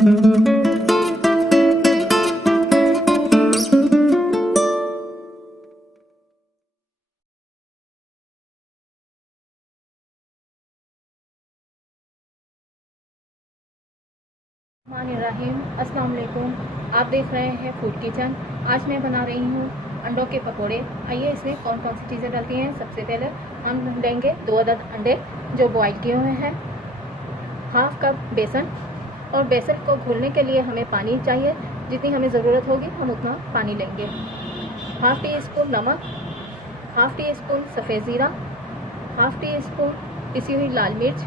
अस्सलाम वालेकुम। आप देख रहे हैं फूड किचन। आज मैं बना रही हूँ अंडों के पकोड़े। आइए इसमें कौन कौन सी चीज़ें डलती हैं। सबसे पहले हम लेंगे 2 अदद अंडे जो बॉईल किए हुए हैं, हाफ कप बेसन, और बेसन को घोलने के लिए हमें पानी चाहिए। जितनी हमें ज़रूरत होगी हम उतना पानी लेंगे। हाफ टी स्पून नमक, हाफ टी स्पून सफ़ेद ज़ीरा, हाफ टी स्पून पिसी हुई लाल मिर्च,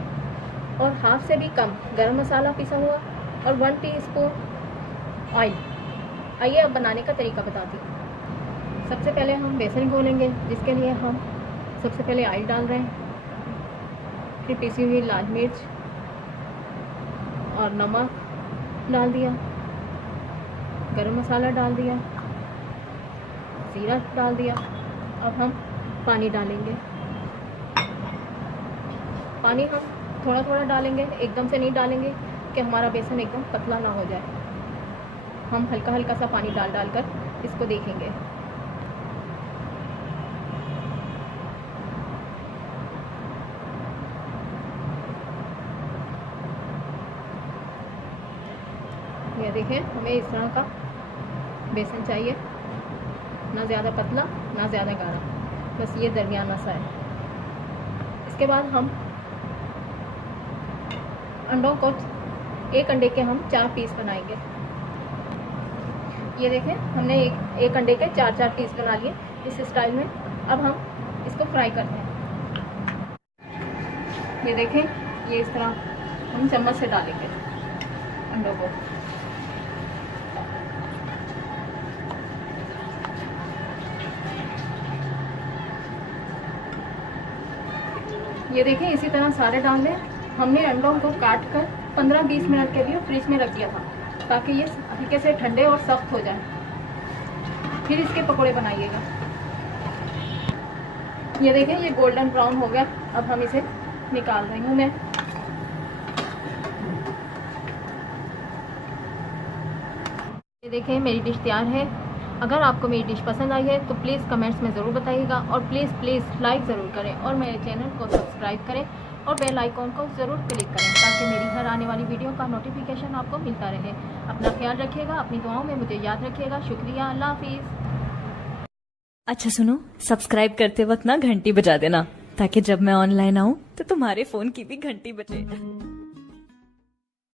और हाफ से भी कम गरम मसाला पिसा हुआ, और 1 टीस्पून ऑयल। आइए अब बनाने का तरीका बताती हूँ। सबसे पहले हम बेसन घोलेंगे, जिसके लिए हम सबसे पहले ऑयल डाल रहे हैं, फिर पिसी हुई लाल मिर्च और नमक डाल दिया, गरम मसाला डाल दिया, ज़ीरा डाल दिया। अब हम पानी डालेंगे। पानी हम थोड़ा थोड़ा डालेंगे, एकदम से नहीं डालेंगे कि हमारा बेसन एकदम पतला ना हो जाए। हम हल्का हल्का सा पानी डाल कर इसको देखेंगे। ये देखें, हमें इस तरह का बेसन चाहिए, ना ज़्यादा पतला ना ज़्यादा गाढ़ा, बस ये दरमियाना सा है। इसके बाद हम अंडों को, एक अंडे के हम 4 पीस बनाएंगे। ये देखें, हमने एक अंडे के 4 पीस बना लिए इस स्टाइल में। अब हम इसको फ्राई करते हैं। ये देखें, ये इस तरह हम चम्मच से डालेंगे अंडों को। ये देखें, इसी तरह सारे डाल लें। हमने अंडों को काट कर 15-20 मिनट के लिए फ्रिज में रख दिया था, ताकि ये हल्के से ठंडे और सख्त हो जाए। फिर इसके पकोड़े बनाइएगा। ये देखें, ये गोल्डन ब्राउन हो गया। अब हम इसे निकाल रही हूँ मैं। ये देखें, मेरी डिश तैयार है। अगर आपको मेरी डिश पसंद आई है तो प्लीज़ कमेंट्स में ज़रूर बताइएगा, और प्लीज़ लाइक ज़रूर करें, और मेरे चैनल को सब्सक्राइब करें, और बेल आइकॉन को ज़रूर क्लिक करें, ताकि मेरी हर आने वाली वीडियो का नोटिफिकेशन आपको मिलता रहे। अपना ख्याल रखिएगा, अपनी दुआओं में मुझे याद रखिएगा। शुक्रिया, अल्लाह हाफिज़। अच्छा सुनो, सब्सक्राइब करते वक्त ना घंटी बजा देना, ताकि जब मैं ऑनलाइन आऊँ तो तुम्हारे फोन की भी घंटी बजे।